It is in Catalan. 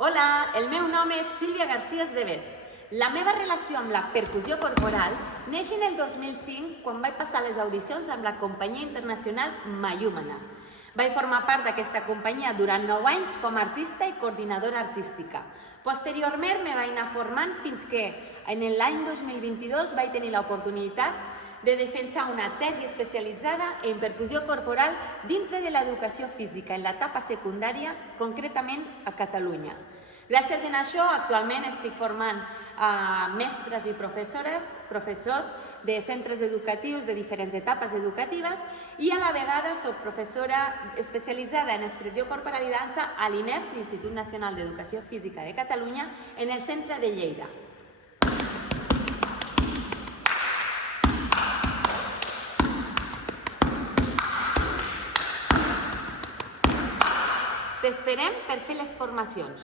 Hola, el meu nom és Sílvia García Esdevés. La meva relació amb la percussió corporal neix en el 2005 quan vaig passar les audicions amb la companyia internacional Mayumana. Vaig formar part d'aquesta companyia durant 9 anys com a artista i coordinadora artística. Posteriorment me vaig anar formant fins que en l'any 2022 vaig tenir l'oportunitat de defensar una tesi especialitzada en percussió corporal dintre de l'educació física en l'etapa secundària, concretament a Catalunya. Gràcies a això, actualment estic formant mestres i professors de centres educatius de diferents etapes educatives i a la vegada soc professora especialitzada en expressió corporal i dansa a l'INEF, l'Institut Nacional d'Educació Física de Catalunya, en el centre de Lleida. T'esperem per fer les formacions.